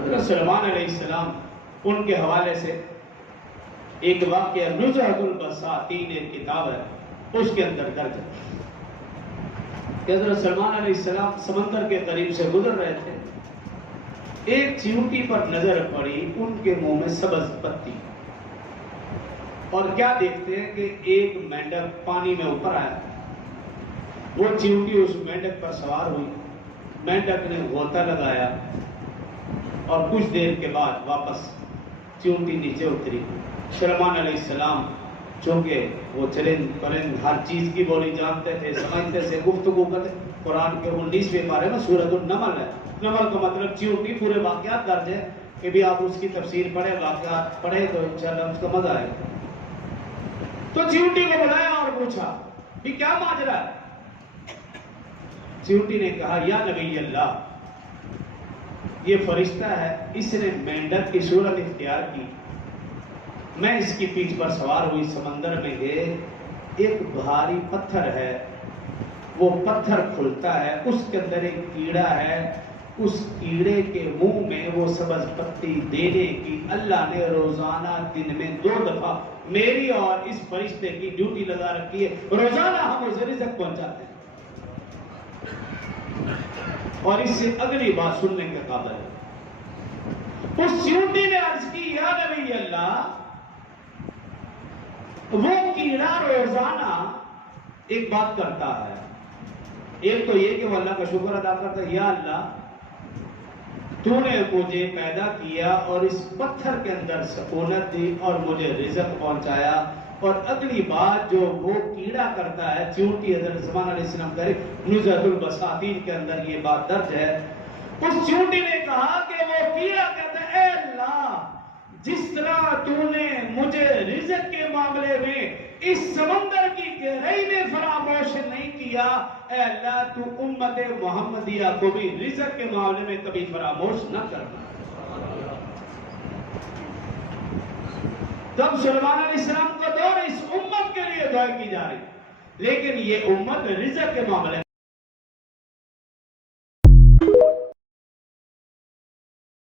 حضرت سلیمان علیہ السلام ان کے حوالے سے ایک واقعہ نزہۃ البساطین ایک کتاب ہے، اس کے اندر درج ہے کہ حضرت سلیمان علیہ السلام سمندر کے قریب سے گزر رہے تھے، ایک چیونٹی پر نظر پڑی، ان کے منہ میں سبز پتی، اور کیا دیکھتے ہیں کہ ایک مینڈک پانی میں اوپر آیا، وہ چیونٹی اس مینڈک پر سوار ہوئی، مینڈک نے غوطہ لگایا اور کچھ دیر کے بعد واپس چیونٹی نیچے اتری۔ سلیمان علیہ السلام چونکہ وہ چرند پرند ہر چیز کی بولی جانتے تھے، سمجھتے تھے، گفتگو کرتے، قرآن کے 19ویں پارے میں سورۃ النمل ہے، نمل کا مطلب چیونٹی، پورے واقعات درج ہے کہ بھی آپ اس کی تفسیر پڑھیں، واقعات پڑھیں تو انشاءاللہ اس کا مزہ آئے گا۔ تو چیونٹی کو بلایا اور پوچھا بھی کیا ماجرا ہے؟ چیونٹی نے کہا یا نبی اللہ، یہ فرشتہ ہے، اس نے مینڈک کی صورت اختیار کی، میں اس کی پیٹھ پر سوار ہوئی، سمندر میں گئے، ایک بھاری پتھر ہے، وہ پتھر کھلتا ہے، اس کے اندر ایک کیڑا ہے، اس کیڑے کے منہ میں وہ سبز پتی دینے کی اللہ نے روزانہ دن میں 2 دفعہ میری اور اس فرشتے کی ڈیوٹی لگا رکھی ہے، روزانہ ہم اسے رزق پہنچاتے ہیں، اور اس سے اگلی بات سننے کے قابل ہے۔ اس چیونٹی نے عرض کی یا نبی اللہ، وہ کیڑا روزانہ ایک بات کرتا ہے، ایک تو یہ کہ وہ اللہ کا شکر ادا کرتا ہے، یا اللہ تو نے مجھے پیدا کیا اور اس پتھر کے اندر سکونت دی اور مجھے رزق پہنچایا، اور اگلی بات جو وہ کیڑا کرتا ہے، چیونٹی، حضرت سلیمان علیہ السلام کہے نزہۃ البساطین کے اندر یہ بات درج ہے، اس چیونٹی نے کہا کہ وہ کیڑا کہتا ہے اے اللہ، جس طرح تو نے مجھے رزق کے معاملے میں اس سمندر کی گہرائی میں فراموش نہیں کیا، اے اللہ تو امت محمدیہ کو بھی رزق کے معاملے میں کبھی فراموش نہ کرنا۔ تب سلیمان علیہ السلام کا دور اس امت کے لیے دعا کی جا رہی، لیکن یہ امت رزق کے معاملے